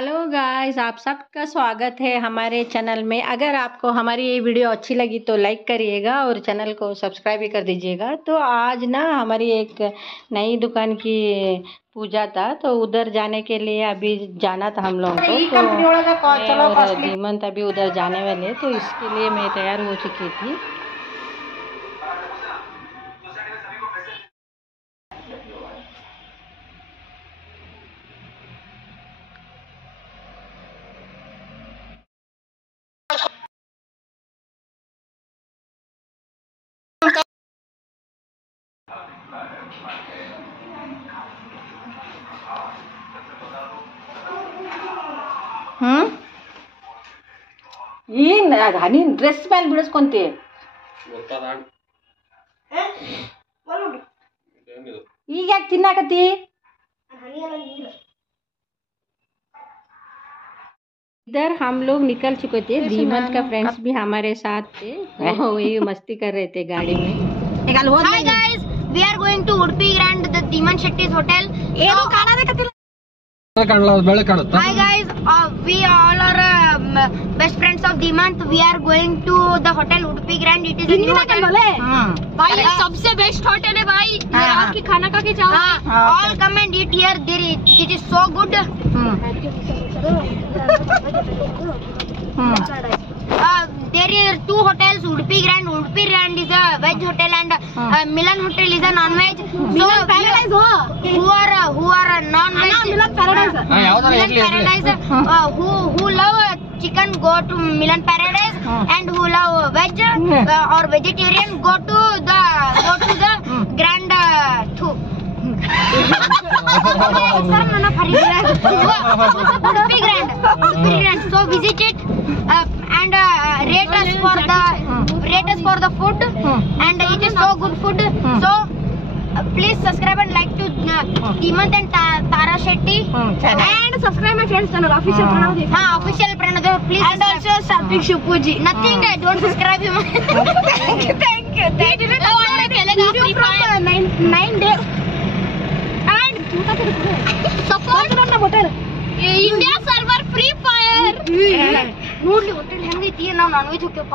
Hello guys, आप सबका स्वागत है हमारे चैनल में। अगर आपको हमारी ये वीडियो अच्छी लगी तो लाइक करिएगा और चैनल को सब्सक्राइब भी कर दीजिएगा। तो आज ना हमारी एक नई दुकान की पूजा था, तो उधर जाने के लिए अभी जाना था हम लोगों को। तो मैं और धीमंत अभी उधर जाने वाले, तो इसके लिए मैं तैयार हो चुकी थी। ಹನಿ ಡ್ರೆಸ್ ಮೇಲೆ ಬಿಡಿಸ್ಕೊಂತಿ ಈಗ ಯಾಕೆ ತಿನ್ನಾಕತ್ತಿ? इधर हम लोग निकल चुके थे। धीमंत का फ्रेंड्स भी हमारे साथ थे, वो वही मस्ती कर रहे थे गाड़ी में। Hi guys, we are going to Udupi Grand, the Dhimant Shetty's hotel. Hi guys, we all are best friends of Dhimant. We are going to the hotel Udupi Grand. It is a new hotel. भाई ये सबसे best hotel है भाई। यहाँ की खाना खा के जाओ। All come and eat here. It is so good. There are two hotels, Udupi Grand. Udupi Grand is a veg hotel and Milan Hotel is a non-veg. So who are non-veg? Milan Paradise. Milan Paradise. Who love chicken go to Milan Paradise, and who love veg or vegetarian go to the Grand Udupi Grand. So visit it and rate us for the food, and it is so good food. So please subscribe and like to Dhimant and Tara Shetty, and subscribe my friends channel official Pranav. Official Pranav, please. And also Sarpik Shupuji. Nothing, don't subscribe him. Thank you. They didn't video from 9 days. And support hotel. India server Free Fire. ನೋಡ್ಲಿ hotel ಹೆಂಗೈತಿ. ನಾವು non veg ಹೋಗ್ಯಪ್ಪ.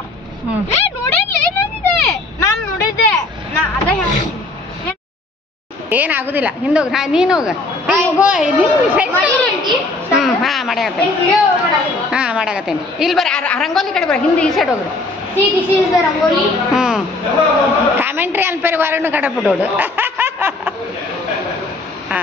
ನೋಡಿರ್ಲಿ ಏನಿದೆ, ನಾನು ನೋಡಿದ್ದೆ. ಅದ ಹೇಳ್ತೀನಿ, ಏನಾಗುದಿಲ್ಲ. ಹಿಂದೋಗ, ನೀನು ಹೋಗ. ಮಾಡಾಕತ್ತೇನೆ. ಇಲ್ಲಿ ಬರ್ರಿ, ರಂಗೋಲಿ ಕಡೆ ಬರ್ರಿ, ಹಿಂದೆ ಈ ಸೈಡ್ ಹೋಗ್ರಿ. ರಂಗೋಲಿ. ಕಾಮೆಂಟ್ರಿ ಅನ್ಪೇರಿ ವಾರಣ್ಣು ಕಡೆ ಬಿಡೋಡು. ಹಾ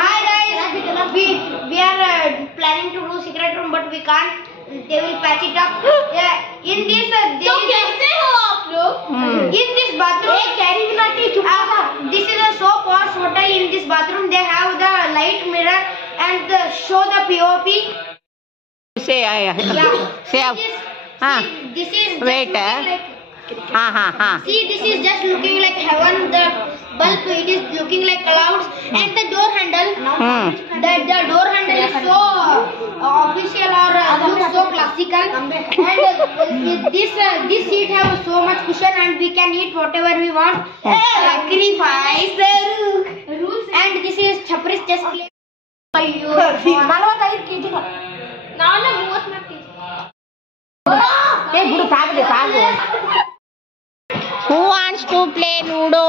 Hi guys, we are planning to do secret room, but we can't. They will patch it up. In this in this bathroom, this is a so posh hotel. In this bathroom they have the light mirror and show the POP. Say This is wait. See, this is just looking like heaven. The bulb, it is looking like clouds, and the door handle. The door handle is so official or looks so classical. And this seat have so much cushion, and we can eat whatever we want. Sacrifice the rules. And this is Chapris just. Ayyo, 45 kg. ನಾನು 34 kg. ಬಿಡು, ತಾಗದೆ. Who wants to play Ludo?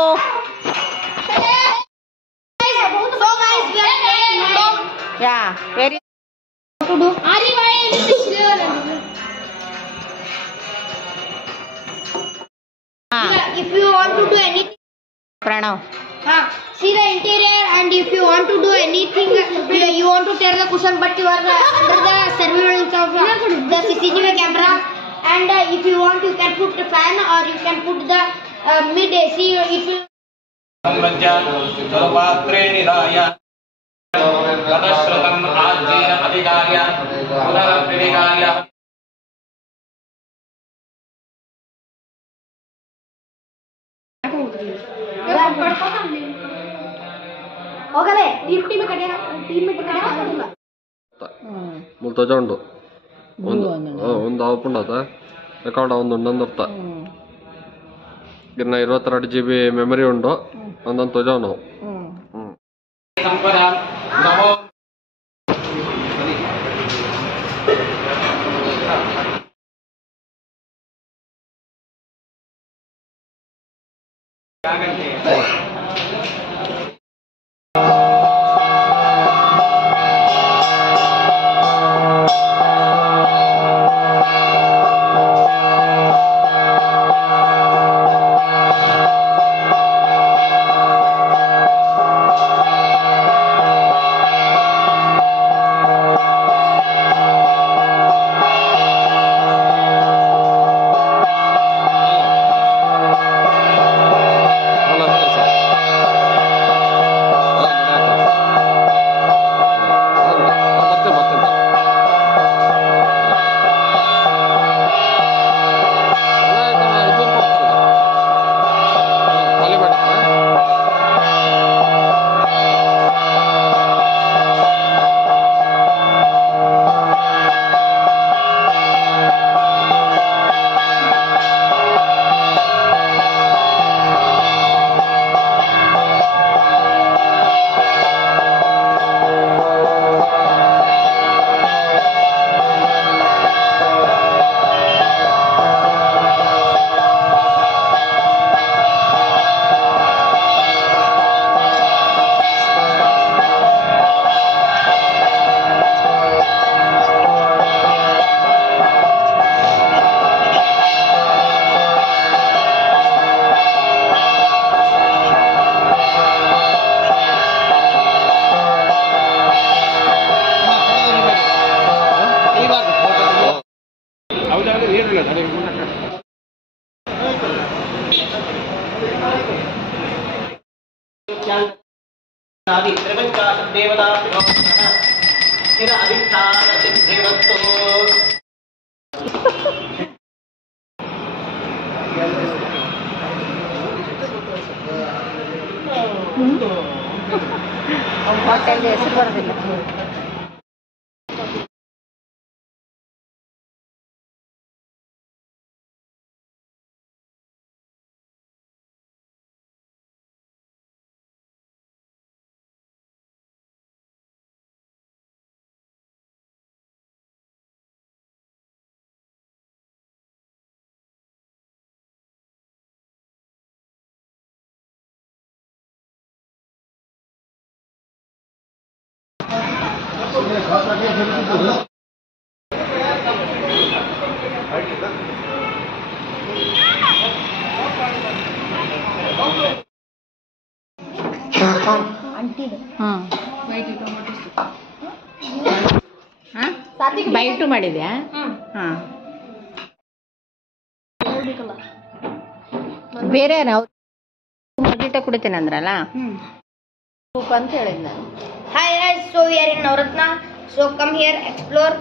So guys, we are playing Ludo. Yeah, very To do. If you want to do anything, Pranav. see the interior, and if you want to do anything, you want to tear the cushion, but you are under the surveillance of the CCTV camera. And if you want, you can put the fan, or you can put the mid AC. If you ಹೋಗಲೇ team ಕಡೆ ಮೂರು ತಗೊಂಡು ಒಂದು ಆಪುಂಡತ account ಒಂದೊಂದು ಇನ್ನ 22 GB memory ಉಂಡು ಒಂದೊಂದು ತೋಜಾವ್ ನಾವು ಹೋಟೆಲ್ ಹೆಸರು ಬರೋದಿಲ್ಲ. ಬೈಟು ಮಾಡಿದ್ಯಾ? ಬೇರೆ ನಾವು ಮೊಜಿಟ ಕುಡಿತೇನೆ ಅಂದ್ರಲ್ಲ, ಸೂಪ್ ಅಂತ ಹೇಳಿದ್ ನಾನು. Hi guys, so we are in Navratna. So come here, explore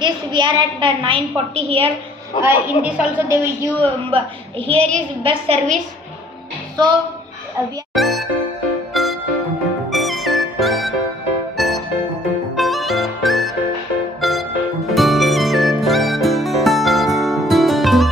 this. We are at 9:40 here. In this also they will give. Here is best service. So we are.